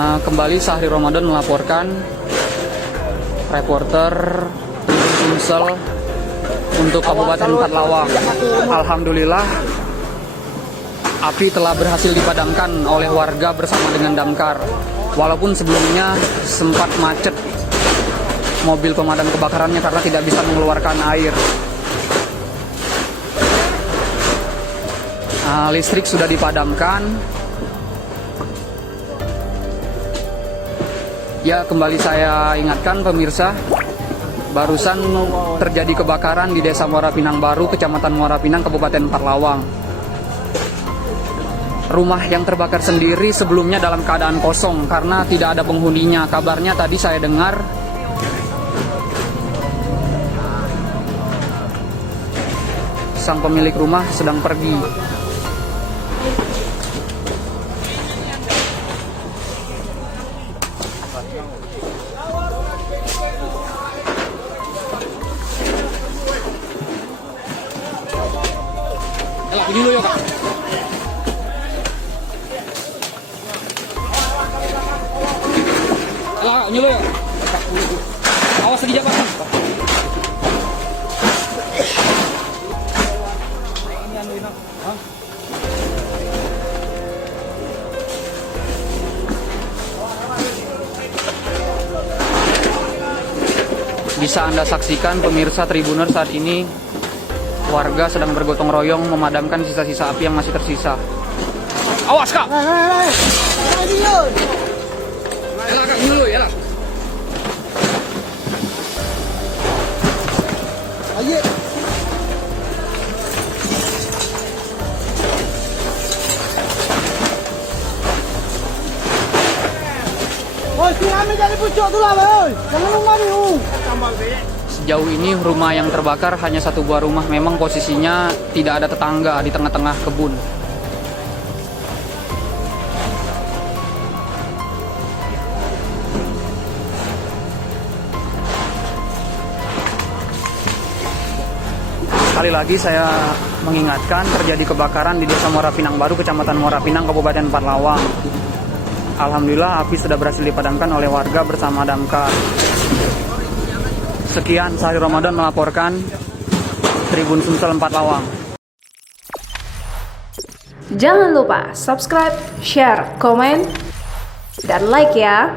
Kembali Sahri Ramadan melaporkan, reporter Sumsel untuk Kabupaten Empat Lawang. Alhamdulillah, api telah berhasil dipadamkan oleh warga bersama dengan damkar. Walaupun sebelumnya sempat macet mobil pemadam kebakarannya karena tidak bisa mengeluarkan air. Listrik sudah dipadamkan. Ya, kembali saya ingatkan pemirsa, barusan terjadi kebakaran di Desa Muara Pinang Baru, Kecamatan Muara Pinang, Kabupaten Empat Lawang. Rumah yang terbakar sendiri sebelumnya dalam keadaan kosong karena tidak ada penghuninya. Kabarnya tadi saya dengar sang pemilik rumah sedang pergi. Dulu ya Kak. Nyulo ya. Awas lagi jabat. Bisa Anda saksikan pemirsa Tribuners, saat ini warga sedang bergotong royong memadamkan sisa-sisa api yang masih tersisa. Awas Kak! Kak, dulu ya lah. Ayo. Oi, kami jadi pucuk tu lah, oi. Jangan rumah ni. Sejauh ini rumah yang terbakar hanya satu buah rumah. Memang posisinya tidak ada tetangga di tengah-tengah kebun. Sekali lagi saya mengingatkan, terjadi kebakaran di Desa Muara Pinang Baru, Kecamatan Muara Pinang, Kabupaten Empat Lawang. Alhamdulillah api sudah berhasil dipadamkan oleh warga bersama damkar. Sekian, Sahri Ramadan melaporkan, Tribun Sumsel Empat Lawang. Jangan lupa subscribe, share, komen, dan like ya.